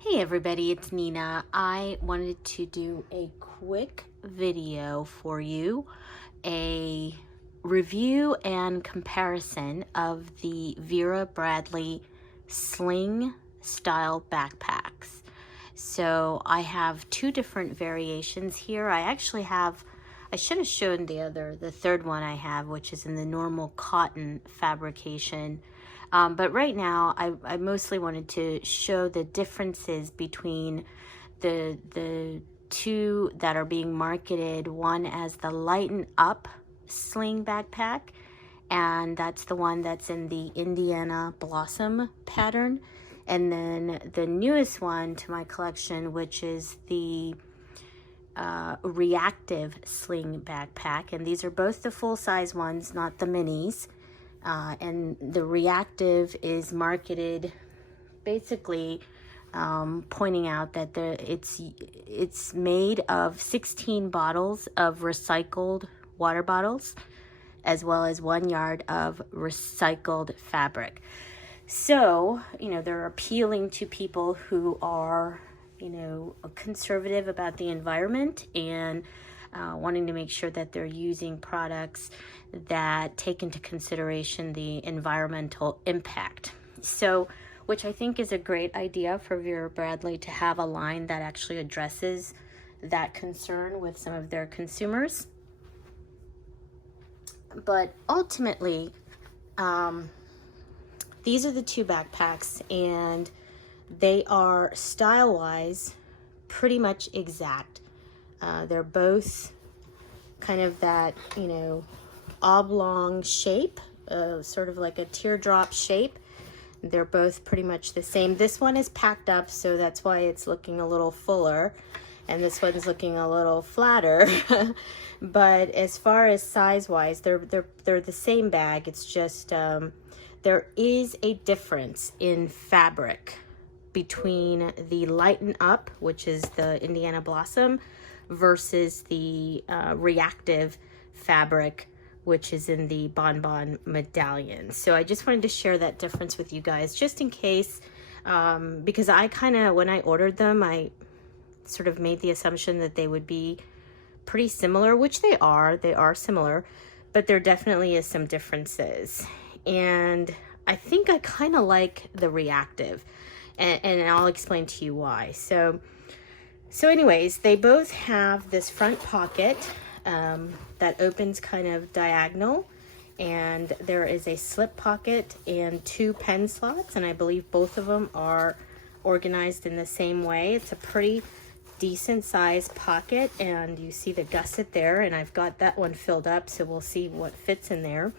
Hey everybody, it's Nina. I wanted to do a quick video for you, a review and comparison of the Vera Bradley Sling style backpacks. So I have two different variations here. I should have shown the third one I have, which is in the normal cotton fabrication. But right now, I mostly wanted to show the differences between the two that are being marketed. One as the Lighten Up Sling backpack, and that's the one that's in the Indiana Blossom pattern. And then the newest one to my collection, which is the Reactive Sling backpack. And these are both the full-size ones, not the minis. And the Reactive is marketed basically pointing out that it's made of 16 bottles of recycled water bottles, as well as 1 yard of recycled fabric. So, they're appealing to people who are, conservative about the environment and wanting to make sure that they're using products that take into consideration the environmental impact. So, which I think is a great idea for Vera Bradley to have a line that actually addresses that concern with some of their consumers. But ultimately, these are the two backpacks, and they are style-wise pretty much exact. They're both kind of that, oblong shape, sort of like a teardrop shape. They're both pretty much the same. This one is packed up, so that's why it's looking a little fuller, and this one's looking a little flatter. But as far as size-wise, they're the same bag. It's just there is a difference in fabric between the Lighten Up, which is the Indiana Blossom, versus the Reactive fabric, which is in the Bonbon Medallion. So I just wanted to share that difference with you guys, just in case, because I when I ordered them, I sort of made the assumption that they would be pretty similar, which they are similar, but there definitely is some differences. And I think I kind of like the Reactive, and I'll explain to you why. So anyways, they both have this front pocket that opens kind of diagonal, and there is a slip pocket and 2 pen slots, and I believe both of them are organized in the same way. It's a pretty decent sized pocket, and you see the gusset there, and I've got that one filled up, so we'll see what fits in there.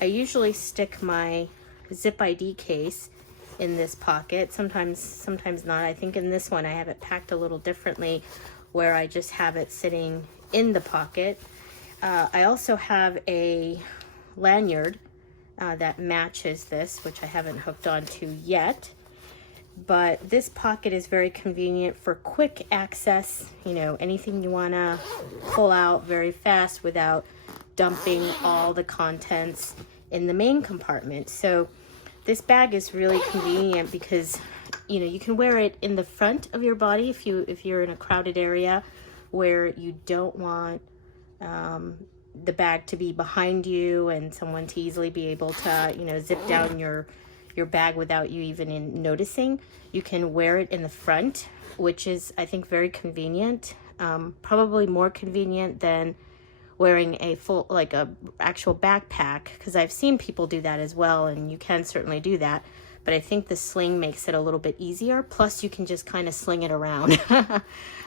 I usually stick my Zip ID case in this pocket, sometimes not. I think in this one I have it packed a little differently, where I just have it sitting in the pocket. I also have a lanyard that matches this, which I haven't hooked onto yet. But this pocket is very convenient for quick access, anything you want to pull out very fast without dumping all the contents in the main compartment. So this bag is really convenient because, you can wear it in the front of your body if you're in a crowded area where you don't want the bag to be behind you and someone to easily be able to, zip down your bag without you even noticing. You can wear it in the front, which is, I think, very convenient. Probably more convenient than wearing a full, like a actual backpack, because I've seen people do that as well, and you can certainly do that. But I think the Sling makes it a little bit easier. Plus, you can just kind of sling it around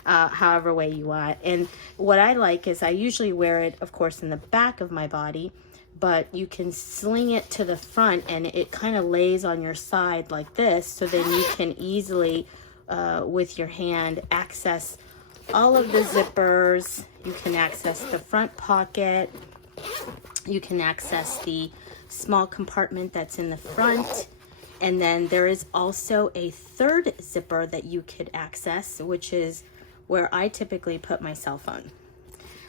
however way you want. And what I like is I usually wear it, of course, in the back of my body, but you can sling it to the front, and it kind of lays on your side like this, so then you can easily, with your hand, access all of the zippers. You can access the front pocket. You can access the small compartment that's in the front. And then there is also a third zipper that you could access, which is where I typically put my cell phone.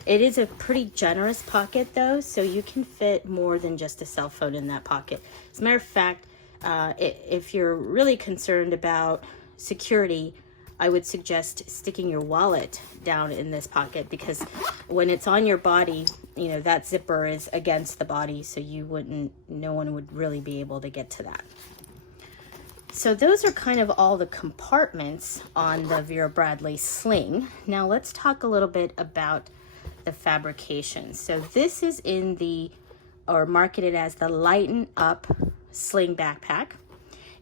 It is a pretty generous pocket though, so you can fit more than just a cell phone in that pocket. As a matter of fact, if you're really concerned about security, I would suggest sticking your wallet down in this pocket, because when it's on your body, you know, that zipper is against the body, so no one would really be able to get to that. So those are kind of all the compartments on the Vera Bradley Sling. Now let's talk a little bit about the fabrication. So this is marketed as the Lighten Up Sling backpack.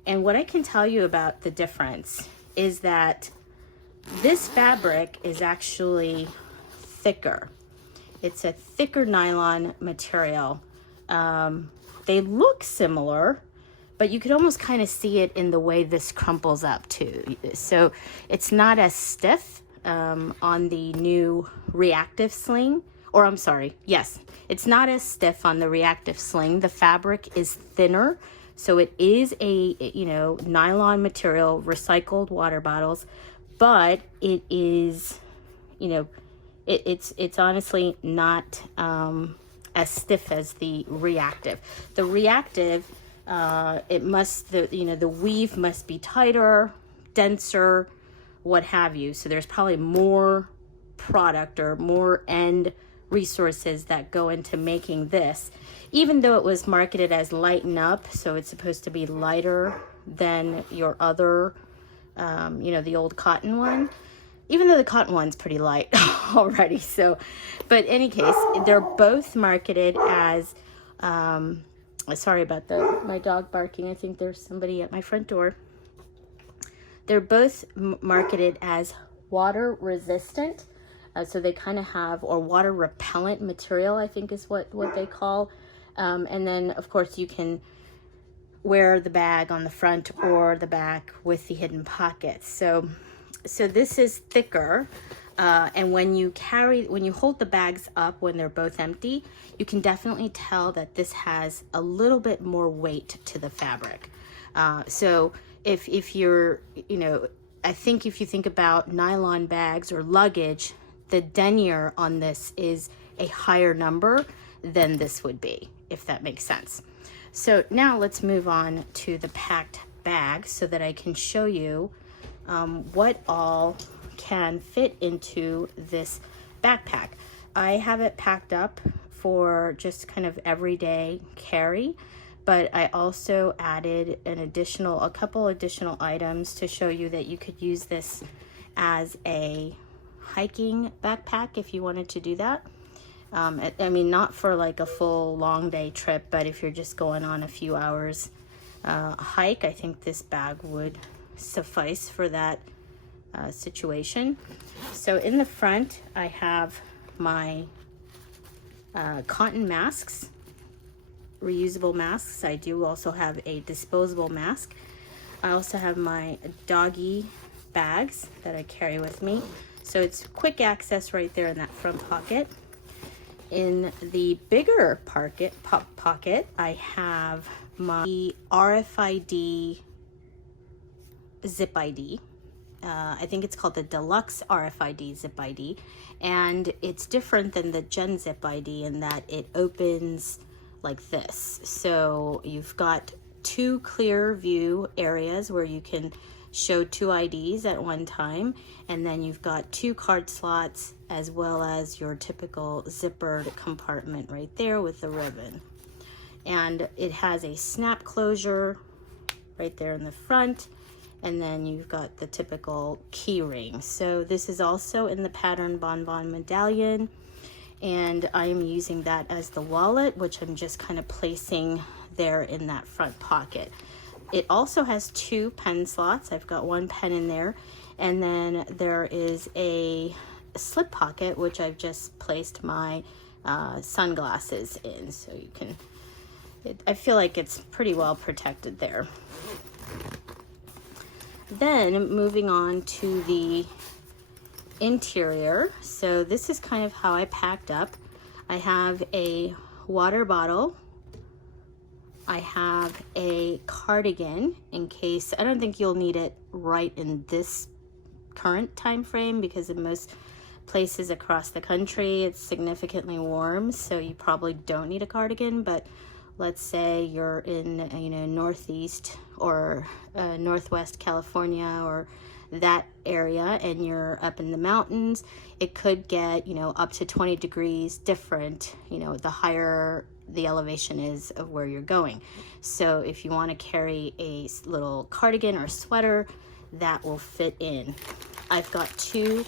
And what I can tell you about the difference is that this fabric is actually thicker. It's a thicker nylon material. They look similar, but you could almost kind of see it in the way this crumples up too. So it's not as stiff on the new reactive sling, or I'm sorry, yes, it's not as stiff on the reactive sling. The fabric is thinner. So it is a, you know, nylon material, recycled water bottles, but it is, you know, it's honestly not as stiff as the reactive. The reactive, the weave must be tighter, denser, what have you. So there's probably more product or more end resources that go into making this, even though it was marketed as Lighten Up, so it's supposed to be lighter than your other, the old cotton one, even though the cotton one's pretty light already. So, but in any case, they're both marketed as, sorry about my dog barking. I think there's somebody at my front door. They're both marketed as water resistant. So they kind of have, or water repellent material, I think is what they call. And then, of course, you can wear the bag on the front or the back with the hidden pockets. So this is thicker. And when you hold the bags up when they're both empty, you can definitely tell that this has a little bit more weight to the fabric. So if you're, I think if you think about nylon bags or luggage, the denier on this is a higher number than this would be, if that makes sense. So now let's move on to the packed bag so that I can show you what all can fit into this backpack. I have it packed up for just kind of everyday carry, but I also added a couple additional items to show you that you could use this as a hiking backpack if you wanted to do that. I mean, not for like a full long day trip, but if you're just going on a few hours hike, I think this bag would suffice for that situation. So in the front, I have my cotton masks, reusable masks. I do also have a disposable mask. I also have my doggy bags that I carry with me. So it's quick access right there in that front pocket. In the bigger pocket, I have my RFID Zip Id. I think it's called the Deluxe Rfid Zip Id, and it's different than the Gen Zip Id in that it opens like this. So you've got two clear view areas where you can show two IDs at one time, and then you've got two card slots as well as your typical zippered compartment right there with the ribbon. And it has a snap closure right there in the front, and then you've got the typical key ring. So this is also in the pattern Bonbon medallion, and I'm using that as the wallet, which I'm just kind of placing there in that front pocket. It also has two pen slots. I've got one pen in there, and then there is a slip pocket which I've just placed my sunglasses in, so you can, I feel like it's pretty well protected there. Then moving on to the interior. So this is kind of how I packed up. I have a water bottle. I have a cardigan in case, I don't think you'll need it right in this current time frame because in most places across the country it's significantly warm, so you probably don't need a cardigan. But let's say you're in, northeast or northwest California or that area and you're up in the mountains, it could get, you know, up to 20 degrees different, you know, the higher the elevation is of where you're going. So if you want to carry a little cardigan or sweater, that will fit in. I've got 2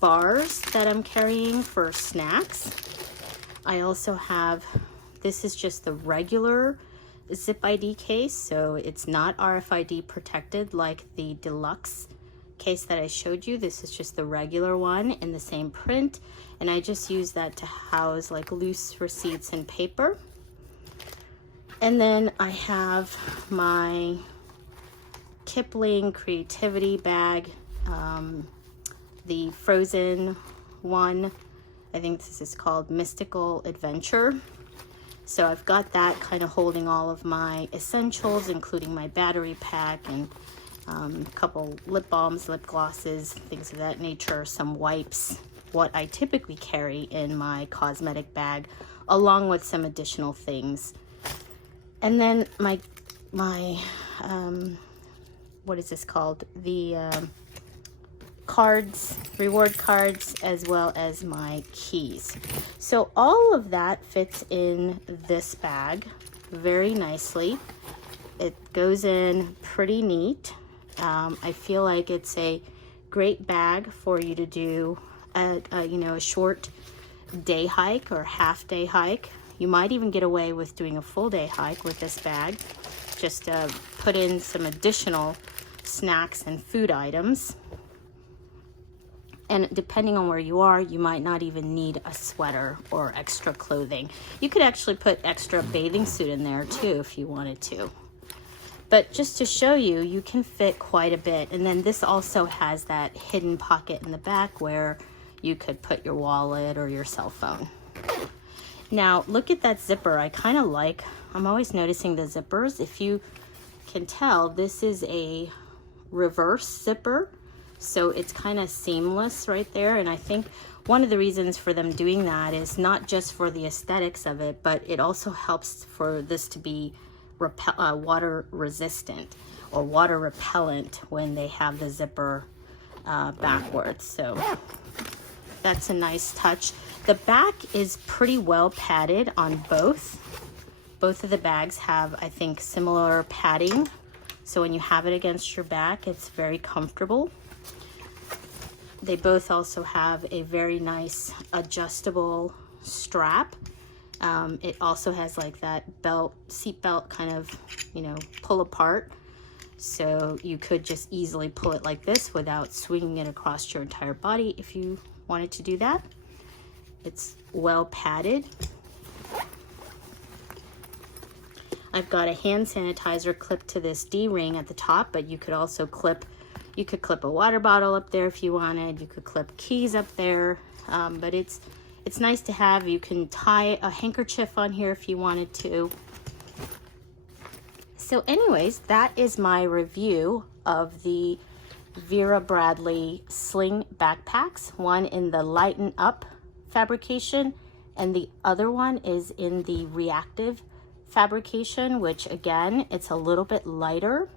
bars that I'm carrying for snacks. I also have, this is just the regular Zip ID case, so it's not RFID protected like the deluxe case that I showed you. This is just the regular one in the same print, and I just use that to house like loose receipts and paper. And then I have my Kipling creativity bag, the frozen one. I think this is called Mystical Adventure. So I've got that kind of holding all of my essentials, including my battery pack and a couple lip balms, lip glosses, things of that nature, some wipes, what I typically carry in my cosmetic bag, along with some additional things. And then my what is this called? The cards, reward cards, as well as my keys. So all of that fits in this bag very nicely. It goes in pretty neat. I feel like it's a great bag for you to do you know, a short day hike or half day hike. You might even get away with doing a full day hike with this bag. Just put in some additional snacks and food items. And depending on where you are, you might not even need a sweater or extra clothing. You could actually put extra bathing suit in there too if you wanted to. But just to show you, you can fit quite a bit. And then this also has that hidden pocket in the back where you could put your wallet or your cell phone. Now, look at that zipper. I kind of like, I'm always noticing the zippers. If you can tell, this is a reverse zipper. So it's kind of seamless right there. And I think one of the reasons for them doing that is not just for the aesthetics of it, but it also helps for this to be water resistant or water repellent when they have the zipper backwards. So that's a nice touch. The back is pretty well padded on both. Both of the bags have, I think, similar padding. So when you have it against your back, it's very comfortable. They both also have a very nice adjustable strap. It also has like that belt, seat belt kind of, you know, pull apart. So you could just easily pull it like this without swinging it across your entire body if you wanted to do that. It's well padded. I've got a hand sanitizer clipped to this D-ring at the top, but you could also clip a water bottle up there if you wanted. You could clip keys up there, but it's nice to have. You can tie a handkerchief on here if you wanted to. So anyways, that is my review of the Vera Bradley Sling backpacks. One in the Lighten Up fabrication, and the other one is in the Reactive fabrication, which again, it's a little bit lighter.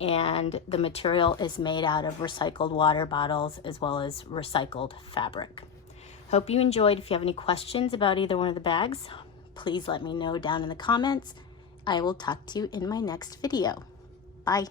And the material is made out of recycled water bottles as well as recycled fabric. Hope you enjoyed. If you have any questions about either one of the bags, please let me know down in the comments. I will talk to you in my next video. Bye.